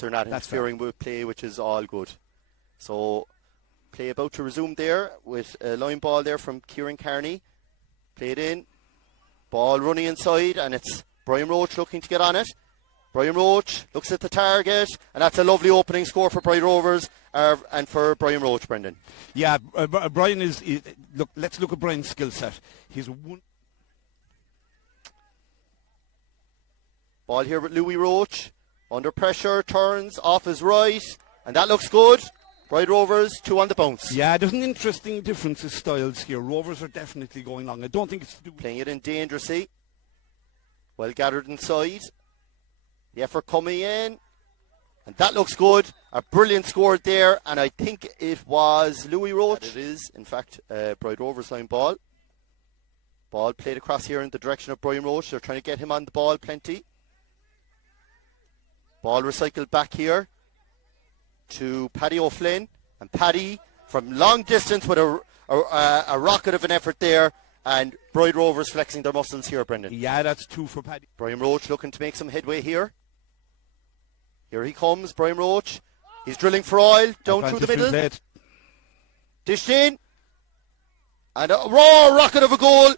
They're not interfering with play, which is all good. So, play about to resume there with a line ball there from Kieran Carney. Played in. Ball running inside, and it's Brian Roach looking to get on it. Brian Roach looks at the target, and that's a lovely opening score for Bright Rovers and for Brian Roach, Brendan. Yeah, Brian is look. Let's look at Brian's skill set. He's one. Ball here with Louis Roach. Under pressure, turns off his right, and that looks good. Bright Rovers, 2 on the bounce. Yeah, there's an interesting difference in styles here. Rovers are definitely going long. I don't think it's playing it in dangerously. Well gathered inside. The effort coming in, and that looks good. A brilliant score there, and I think it was Louis Roach. It is, in fact, Bright Rovers line ball. Ball played across here in the direction of Brian Roach. They're trying to get him on the ball plenty. Ball recycled back here to Paddy O'Flynn, and Paddy from long distance with a rocket of an effort there, and Bright Rovers flexing their muscles here, Brendan. Yeah, that's 2 for Paddy. Brian Roach looking to make some headway here. Here he comes, Brian Roach. He's drilling for oil, down through the middle. Dished in. And a raw rocket of a goal.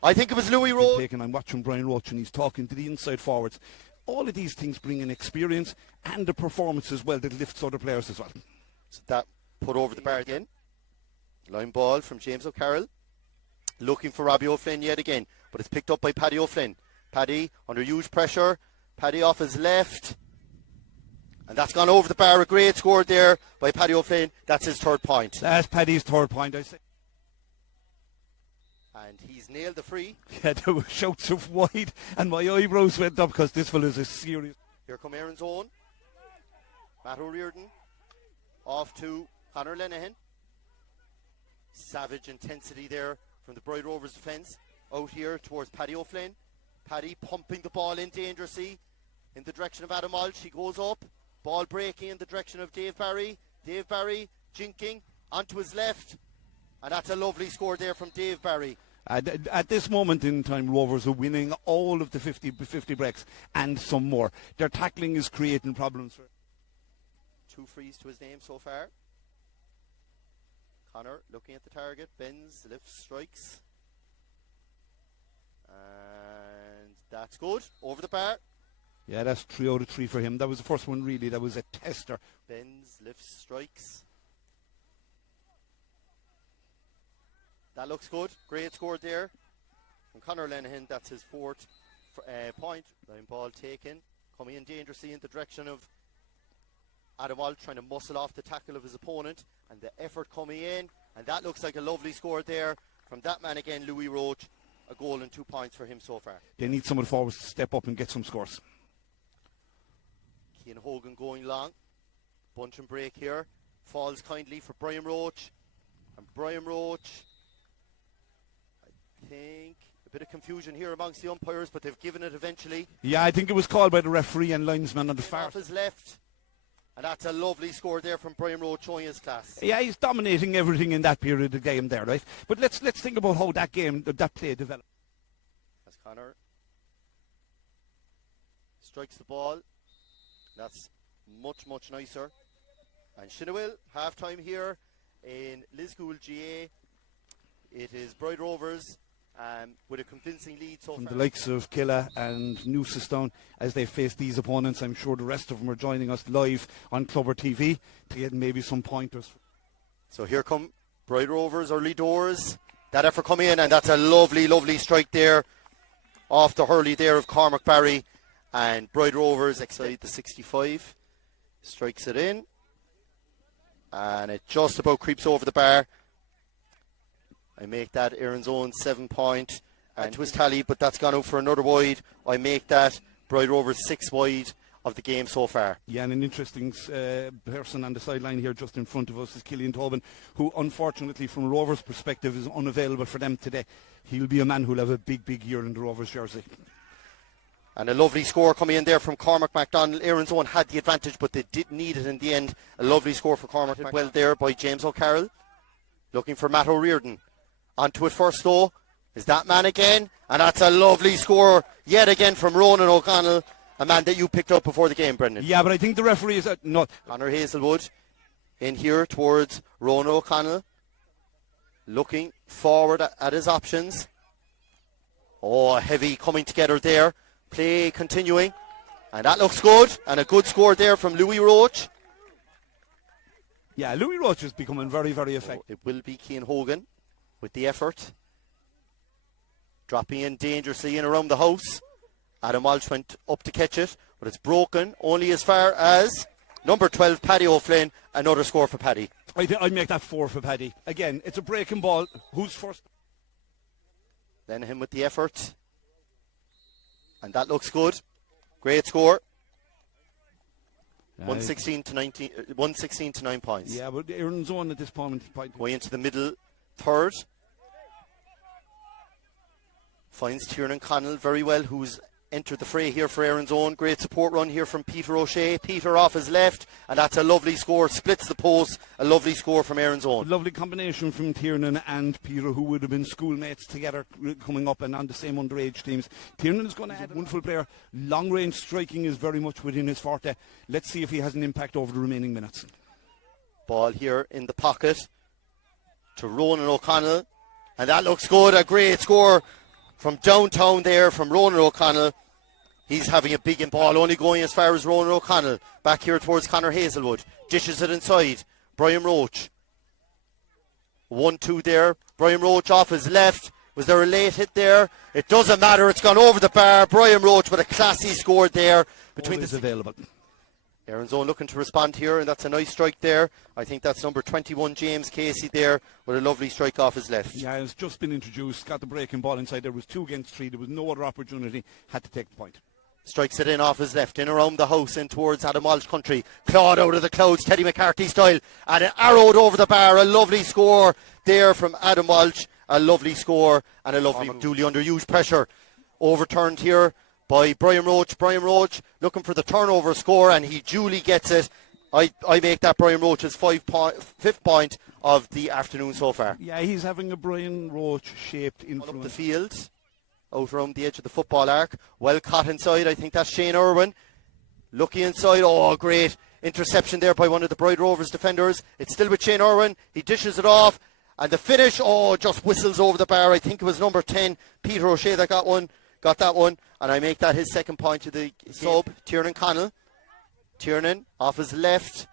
I think it was Louis Roach. I'm watching Brian Roach, and he's talking to the inside forwards. All of these things bring in experience and a performance as well that lifts other players as well. So that put over the bar again. Line ball from James O'Carroll. Looking for Robbie O'Flynn yet again, but it's picked up by Paddy O'Flynn. Paddy under huge pressure. Paddy off his left. And that's gone over the bar. A great score there by Paddy O'Flynn. That's his 3rd point. That's Paddy's 3rd point, I say. And he's nailed the free. Yeah, there were shouts of wide, and my eyebrows went up because this fellow is a serious. Here come Erins' own. Matt O'Riordan. Off to Conor Lenihan. Savage intensity there from the Bright Rovers defence. Out here towards Paddy O'Flynn. Paddy pumping the ball in dangerously in the direction of Adam Walsh. He goes up. Ball breaking in the direction of Dave Barry. Dave Barry jinking onto his left. And that's a lovely score there from Dave Barry. At this moment in time, Rovers are winning all of the 50 breaks and some more. Their tackling is creating problems. 2 frees to his name so far. Connor looking at the target. Bends, lifts, strikes. And that's good. Over the bar. Yeah, that's 3 out of 3 for him. That was the first one, really. That was a tester. Bends, lifts, strikes. That looks good. Great score there from Conor Lenihan. That's his 4th point. Line ball taken. Coming in dangerously in the direction of Adam Walsh, trying to muscle off the tackle of his opponent. And the effort coming in. And that looks like a lovely score there from that man again, Louis Roach. A goal and 2 points for him so far. They need some of the forwards to step up and get some scores. Cian Hogan going long. Bunch and break here. Falls kindly for Brian Roach. And Brian Roach, I think a bit of confusion here amongst the umpires, but they've given it eventually. Yeah, I think it was called by the referee and linesman on the far. Off his left. And that's a lovely score there from Brian Roach showing his class. Yeah, he's dominating everything in that period of the game there, right? But let's think about how that play developed. As Connor strikes the ball. That's much, much nicer. And Shinawil, half time here in Liscool GA. It is Bright Rovers with a convincing lead so from far. The likes of Killa and Newcestown as they face these opponents. I'm sure the rest of them are joining us live on Clubber TV to get maybe some pointers. So here come Bright Rovers early doors. That effort coming in, and that's a lovely, lovely strike there off the hurley there of Cormac Barry. And Bright Rovers exceed the 65. Strikes it in. And it just about creeps over the bar. I make that Erins' own 7 point to his tally, but that's gone out for another wide. I make that Bright Rovers 6 wide of the game so far. Yeah, and an interesting person on the sideline here just in front of us is Killian Tobin, who unfortunately from Rovers' perspective is unavailable for them today. He'll be a man who'll have a big, big year in the Rovers jersey. And a lovely score coming in there from Cormac MacDonald. Erins' own had the advantage, but they didn't need it in the end. A lovely score for Cormac MacDonald. Well there by James O'Carroll. Looking for Matt O'Riordan. Onto it first though is that man again. And that's a lovely score yet again from Ronan O'Connell. a man that you picked up before the game, Brendan. Yeah, but I think the referee is not. Conor Hazelwood in here towards Ronan O'Connell, looking forward at his options. Oh, heavy coming together there. Play continuing. And that looks good. And a good score there from Louis Roach. Yeah, Louis Roach is becoming very, very effective. It will be Cian Hogan with the effort. Dropping in dangerously in around the house. Adam Walsh went up to catch it, but it's broken only as far as number 12, Paddy O'Flynn. Another score for Paddy. I'd make that 4 for Paddy. Again, it's a breaking ball. Who's first? Then him with the effort. And that looks good. Great score. 116 to 9 points. Yeah, but Erins on at this point. Way into the middle third. Finds Tiernan Connell very well, who's entered the fray here for Erin's own. Great support run here from Peter O'Shea. Peter off his left, and that's a lovely score. Splits the post. A lovely score from Erin's own. Lovely combination from Tiernan and Peter, who would have been schoolmates together coming up and on the same underage teams. Tiernan is going to add a wonderful player. Long range striking is very much within his forte. Let's see if he has an impact over the remaining minutes. Ball here in the pocket to Ronan O'Connell, and that looks good. A great score from downtown there from Ronan O'Connell. He's having a big ball, only going as far as Ronan O'Connell. Back here towards Conor Hazelwood. Dishes it inside. Brian Roach. 1-2 there. Brian Roach off his left. Was there a late hit there? It doesn't matter. It's gone over the bar. Brian Roach with a classy score there. Between the available. Erin's own looking to respond here, and that's a nice strike there. I think that's number 21, James Casey there, with a lovely strike off his left. Yeah, it's just been introduced. Got the breaking ball inside. There was 2 against 3. There was no other opportunity. Had to take the point. Strikes it in off his left, in around the house, in towards Adam Walsh country. Clawed out of the clouds, Teddy McCarthy style, and arrowed over the bar. A lovely score there from Adam Walsh. A lovely score, and a lovely duly under huge pressure. Overturned here by Brian Roach. Brian Roach looking for the turnover score, and he duly gets it. I make that Brian Roach's 5th point of the afternoon so far. Yeah, he's having a Brian Roach shaped influence. Up the field, out around the edge of the football arc. Well caught inside. I think that's Shane Irwin. Lucky inside. Oh, great interception there by one of the Bride Rovers defenders. It's still with Shane Irwin. He dishes it off. And the finish, just whistles over the bar. I think it was number 10, Peter O'Shea, that got that one. And I make that his 2nd point to the sub, Tiernan Connell. Tiernan off his left.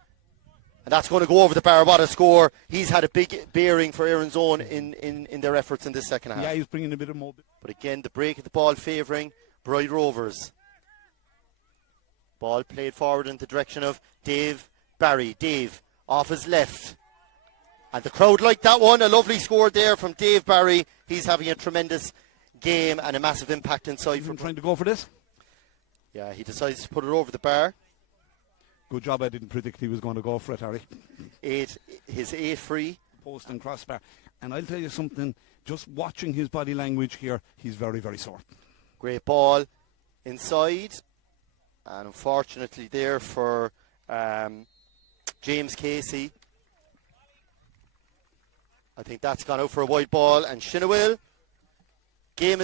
And that's going to go over the bar. What a score. He's had a big bearing for Erin's own in their efforts in this second half. Yeah, he's bringing a bit of mobility. But again, the break of the ball favouring Bride Rovers. Ball played forward in the direction of Dave Barry. Dave off his left. And the crowd liked that one. A lovely score there from Dave Barry. He's having a tremendous game and a massive impact inside. From trying to go for this? Yeah, he decides to put it over the bar. Good job I didn't predict he was going to go for it, Harry. His 8 free. Post and crossbar. And I'll tell you something, just watching his body language here, he's very, very sore. Great ball inside. And unfortunately there for James Casey. I think that's gone out for a wide ball. And Shinawil, game is